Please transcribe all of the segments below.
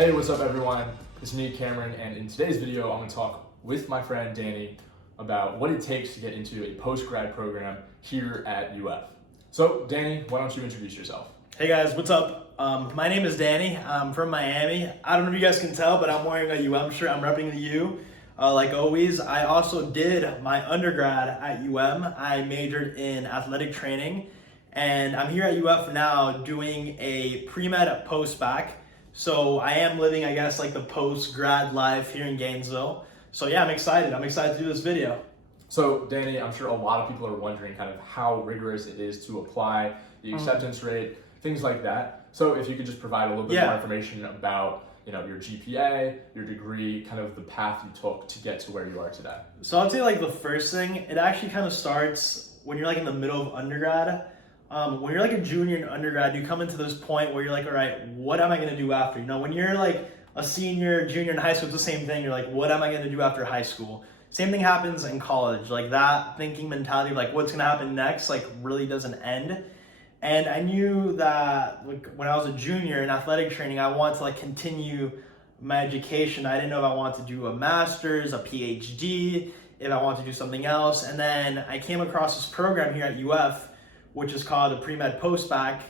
Hey, what's up everyone? It's me, Cameron, and in today's video, I'm gonna talk with my friend Danny about what it takes to get into a post-grad program here at UF. So, Danny, why don't you introduce yourself? Hey guys, what's up? My name is Danny. I'm from Miami. I don't know if you guys can tell, but I'm wearing a UM shirt. I'm repping the U, like always. I also did my undergrad at UM. I majored in athletic training, and I'm here at UF now doing a pre-med post-BACC. So I am living, I guess, like the post-grad life here in Gainesville. So yeah, I'm excited. I'm excited to do this video. So, Danny, I'm sure a lot of people are wondering kind of how rigorous it is to apply, the acceptance rate, things like that. So if you could just provide a little bit more information about, your GPA, your degree, kind of the path you took to get to where you are today. So I'd say like the first thing, it actually kind of starts when you're like in the middle of undergrad. When you're like a junior in undergrad, you come into this point where you're like, all right, what am I going to do after? When you're like a senior, junior in high school, it's the same thing. You're like, what am I going to do after high school? Same thing happens in college. Like that thinking mentality of like what's going to happen next, like really doesn't end. And I knew that like when I was a junior in athletic training, I wanted to like continue my education. I didn't know if I wanted to do a master's, a PhD, if I wanted to do something else. And then I came across this program here at UF, which is called the pre-med post-BACC.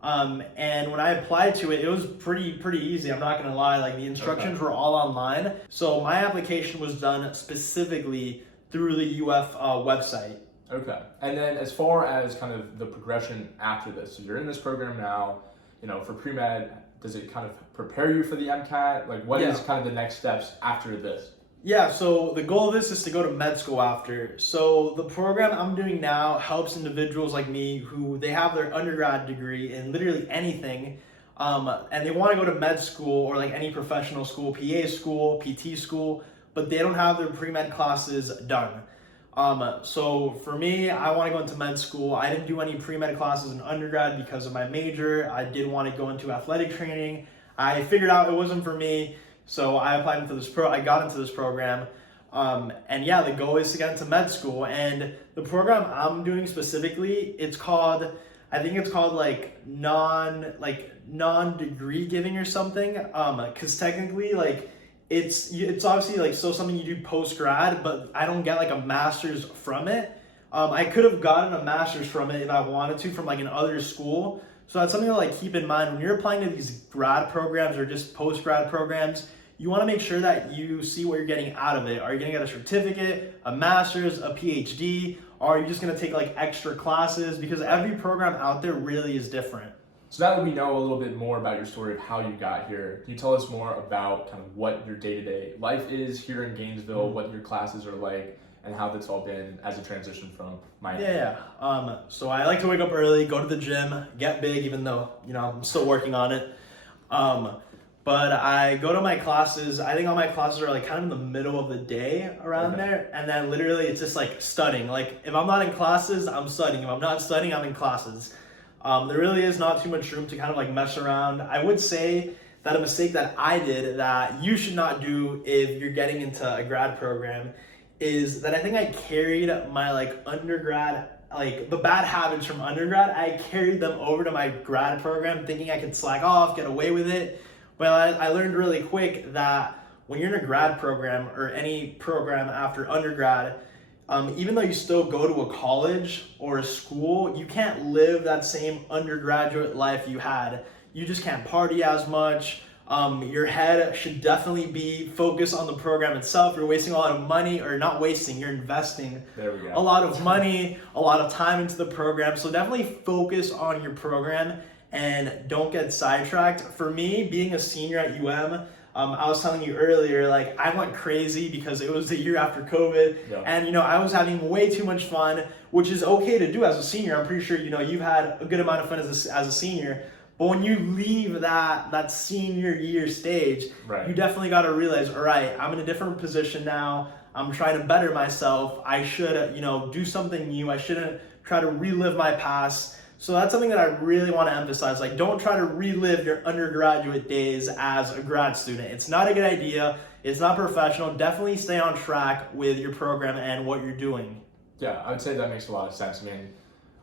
And when I applied to it, it was pretty easy. I'm not gonna lie, like the instructions were all online. So my application was done specifically through the UF website. Okay, and then as far as kind of the progression after this, so you're in this program now, for pre-med, does it kind of prepare you for the MCAT? Like what is kind of the next steps after this? Yeah, so the goal of this is to go to med school after. So the program I'm doing now helps individuals like me who they have their undergrad degree in literally anything, and they want to go to med school or like any professional school, PA school, PT school, but they don't have their pre-med classes done. So for me, I want to go into med school. I didn't do any pre-med classes in undergrad because of my major. I did want to go into athletic training. I figured out it wasn't for me. So I applied into this I got into this program, and yeah, the goal is to get into med school. And the program I'm doing specifically, I think it's called like non-degree giving or something. Cause technically like it's obviously like something you do post-grad, but I don't get like a master's from it. I could have gotten a master's from it if I wanted to from like another school. So that's something to like keep in mind when you're applying to these grad programs or just post-grad programs. You want to make sure that you see what you're getting out of it. Are you going to get a certificate, a master's, a PhD, or are you just going to take like extra classes? Because every program out there really is different. So now that we know a little bit more about your story of how you got here, can you tell us more about kind of what your day-to-day life is here in Gainesville, what your classes are like, and how that's all been as a transition from Miami? Yeah. So I like to wake up early, go to the gym, get big, even though, I'm still working on it. But I go to my classes. I think all my classes are like kind of in the middle of the day around there. And then literally it's just like studying. Like if I'm not in classes, I'm studying. If I'm not studying, I'm in classes. There really is not too much room to kind of like mess around. I would say that a mistake that I did that you should not do if you're getting into a grad program is that I think I carried my like undergrad, like the bad habits from undergrad, I carried them over to my grad program thinking I could slack off, get away with it. Well, I learned really quick that when you're in a grad program or any program after undergrad, even though you still go to a college or a school, you can't live that same undergraduate life you had. You just can't party as much. Your head should definitely be focused on the program itself. You're wasting a lot of money, or not wasting, you're investing a lot of money, a lot of time into the program. So definitely focus on your program and don't get sidetracked. For me, being a senior at UM, I was telling you earlier, like I went crazy because it was the year after COVID, and I was having way too much fun, which is okay to do as a senior. I'm pretty sure you've had a good amount of fun as a senior. But when you leave that senior year stage, you definitely got to realize, all right, I'm in a different position now. I'm trying to better myself. I should, do something new. I shouldn't try to relive my past. So that's something that I really want to emphasize. Like, don't try to relive your undergraduate days as a grad student. It's not a good idea. It's not professional. Definitely stay on track with your program and what you're doing. Yeah, I would say that makes a lot of sense.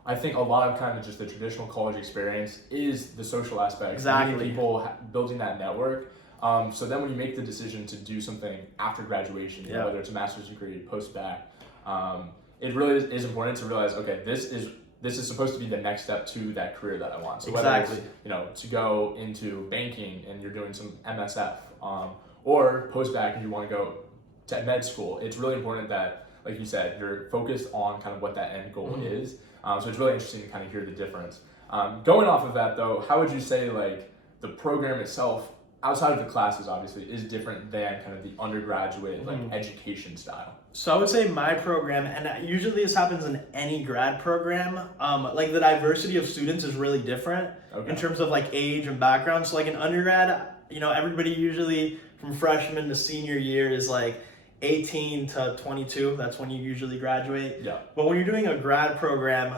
I think a lot of kind of just the traditional college experience is the social aspect. Exactly. People building that network. So then when you make the decision to do something after graduation, you know, whether it's a master's degree, post-BACC, it really is important to realize, okay, this is supposed to be the next step to that career that I want. So whether it's, you know, to go into banking and you're doing some MSF, or post-BACC and you want to go to med school, it's really important that, like you said, you're focused on kind of what that end goal is. So it's really interesting to kind of hear the difference. Going off of that though, how would you say like the program itself, outside of the classes obviously, is different than kind of the undergraduate like education style? So I would say my program, and usually this happens in any grad program, like the diversity of students is really different in terms of like age and background. So like in undergrad, you know, everybody usually from freshman to senior year is like 18 to 22. That's when you usually graduate. Yeah. But when you're doing a grad program,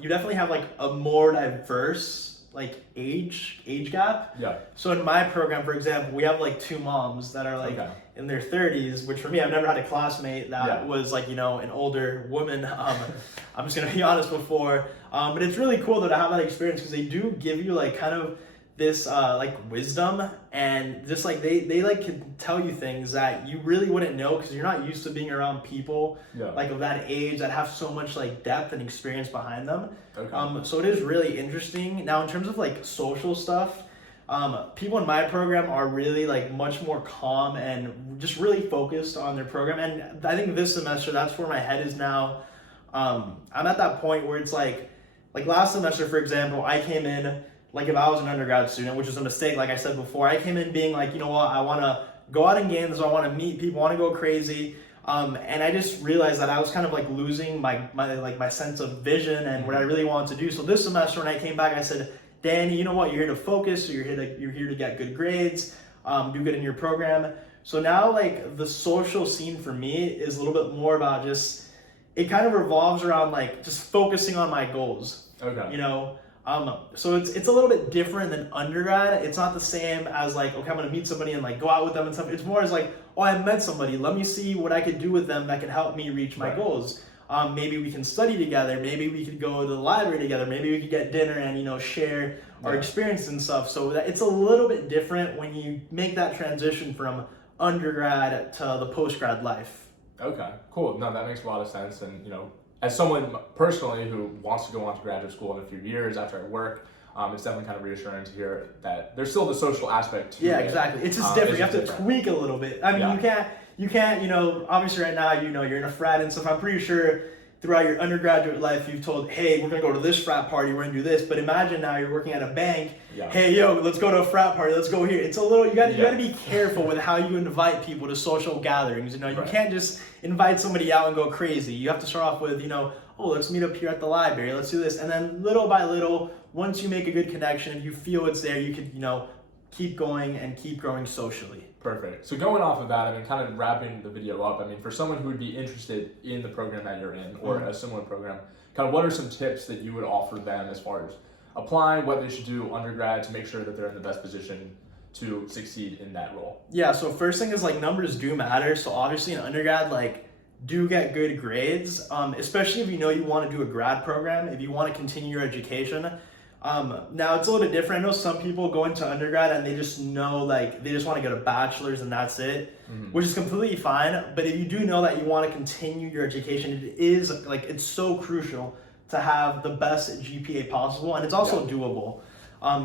you definitely have like a more diverse like age gap. Yeah. So in my program, for example, we have like 2 moms that are like in their 30s, which for me, I've never had a classmate that was like, you know, an older woman. I'm just gonna be honest before. But it's really cool though to have that experience because they do give you like kind of this like wisdom, and just like they like can tell you things that you really wouldn't know because you're not used to being around people like of that age that have so much like depth and experience behind them. So it is really interesting. Now in terms of like social stuff, people in my program are really like much more calm and just really focused on their program, and I think this semester that's where my head is now. I'm at that point where it's like last semester, for example, I came in like if I was an undergrad student, which is a mistake, like I said before, I came in being like, you know what, I want to go out in Gainesville, I want to meet people, I want to go crazy. And I just realized that I was kind of like losing my sense of vision and what I really wanted to do. So this semester when I came back, I said, Danny, you know what, you're here to focus, so you're here to get good grades, do good in your program. So now like the social scene for me is a little bit more about just, it kind of revolves around like just focusing on my goals. You know, so it's a little bit different than undergrad. It's not the same as like, okay, I'm gonna meet somebody and like go out with them and stuff. It's more as like, oh, I met somebody, let me see what I could do with them that can help me reach my goals. Maybe we can study together, maybe we could go to the library together, maybe we could get dinner and, you know, share our experiences and stuff. So that it's a little bit different when you make that transition from undergrad to the post-grad life. Okay, cool. No, that makes a lot of sense. And, you know, as someone personally who wants to go on to graduate school in a few years after I work, it's definitely kind of reassuring to hear that there's still the social aspect to it. Yeah, exactly. It's just different. You have to tweak a little bit. I mean, you can't, you know, obviously right now, you know, you're in a frat and stuff. I'm pretty sure throughout your undergraduate life, you've told, hey, we're going to go to this frat party, we're going to do this. But imagine now you're working at a bank. Hey, yo, let's go to a frat party. Let's go here. It's a little, you got to be careful with how you invite people to social gatherings. You know, you can't just invite somebody out and go crazy. You have to start off with, you know, oh, let's meet up here at the library. Let's do this. And then little by little, once you make a good connection, you feel it's there, you could, you know, keep going and keep growing socially. Perfect. So going off of that, I mean, kind of wrapping the video up, I mean, for someone who would be interested in the program that you're in or a similar program, kind of what are some tips that you would offer them as far as applying, what they should do undergrad to make sure that they're in the best position to succeed in that role? Yeah, so first thing is like numbers do matter. So obviously in undergrad, like do get good grades, especially if you know you want to do a grad program, if you want to continue your education. Now it's a little bit different. I know some people go into undergrad and they just know like they just want to get a bachelor's and that's it, which is completely fine. But if you do know that you want to continue your education, it is like it's so crucial to have the best GPA possible, and it's also doable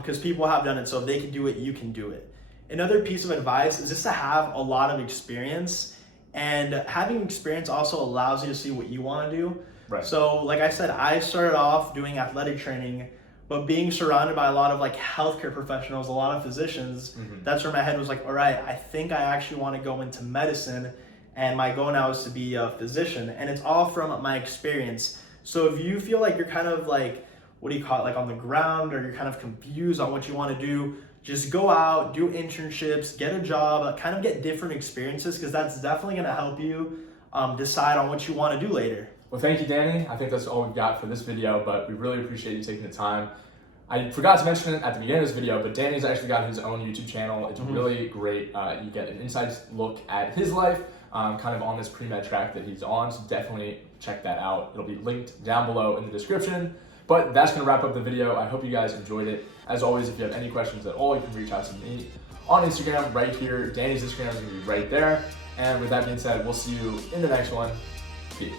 because people have done it. So if they can do it, you can do it. Another piece of advice is just to have a lot of experience, and having experience also allows you to see what you want to do. So like I said, I started off doing athletic training, but being surrounded by a lot of like healthcare professionals, a lot of physicians, that's where my head was like, all right, I think I actually want to go into medicine, and my goal now is to be a physician, and it's all from my experience. So if you feel like you're kind of like, what do you call it, like on the ground, or you're kind of confused on what you want to do, just go out, do internships, get a job, kind of get different experiences, because that's definitely going to help you decide on what you want to do later. Well, thank you, Danny. I think that's all we've got for this video, but we really appreciate you taking the time. I forgot to mention it at the beginning of this video, but Danny's actually got his own YouTube channel. It's really great. You get an inside look at his life, kind of on this pre-med track that he's on, so definitely check that out. It'll be linked down below in the description. But that's gonna wrap up the video. I hope you guys enjoyed it. As always, if you have any questions at all, you can reach out to me on Instagram right here. Danny's Instagram is gonna be right there. And with that being said, we'll see you in the next one. Peace.